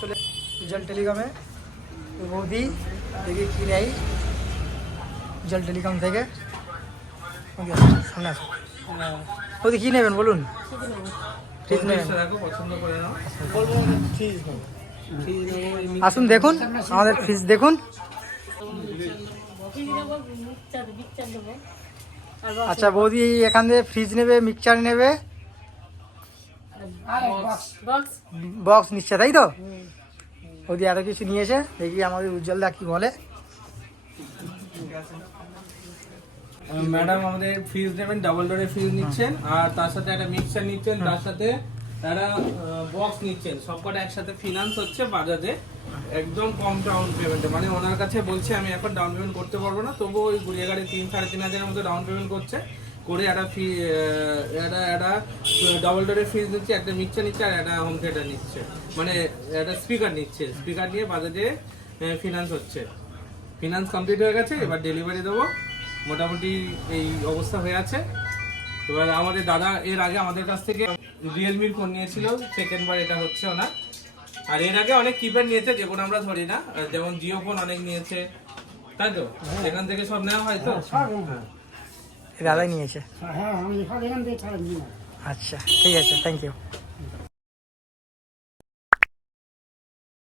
চলে উজ্জ্বল টেলিকমে। বৌদি দেখি কী নেই উজ্জ্বল টেলিকম থেকে। সামনে আসুন। বৌদি কী নেবেন বলুন? ফ্রিজ নেবেন? আসুন দেখুন আমাদের ফ্রিজ দেখুন। আচ্ছা বৌদি এখান থেকে ফ্রিজ নেবে, মিক্সচার নেবে, বক্স নিচ্ছে তাই তো? বৌদি এত কিছু নিয়েছে, দেখি আমাদের উজ্জ্বলদা কি বলে। ম্যাডাম আমাদের ফ্রিজ নেবেন, ডাবল ডোরের ফ্রিজ নিচ্ছেন, আর তার সাথে একটা মিক্সার নিচ্ছেন, তার সাথে একটা বক্স নিচ্ছেন। সবকটা একসাথে ফিনান্স হচ্ছে বাজাজে, একদম কম ডাউন পেমেন্টে। মানে ওনার কাছে বলছে আমি এখন ডাউন পেমেন্ট করতে পারবো না, তবুও ওই ঘুরিয়ে গাড়ি 3-3.5 হাজারের মতো ডাউন পেমেন্ট করছে করে একটা ডাবল ডোরের ফ্রিজ নিচ্ছে, একটা মিক্সার নিচ্ছে, আর একটা হোম থিয়েটার নিচ্ছে, মানে একটা স্পিকার নিচ্ছে। স্পিকার নিয়ে বাজাজে ফিনান্স হচ্ছে। ফিনান্স কমপ্লিট হয়ে গেছে, এবার ডেলিভারি দেবো। মোটামুটি এই অবস্থা হয়ে আছে। এবার আমাদের দাদা এর আগে আমাদের কাছ থেকে রিয়েলমির ফোন নিয়েছিল, সেকেন্ড বার এটা হচ্ছে ওনার। আর এর আগে অনেক কিপ্যাড নিয়েছে, যেগুলো আমরা ধরি না, যেমন জিও ফোন অনেক নিয়েছে, তাই তো? এখান থেকে সব নেওয়া হয় তো? দাদাই নিয়েছে। হ্যাঁ আমি সব এখান থেকে ছাড়া নিই না। আচ্ছা ঠিক আছে, থ্যাংক ইউ।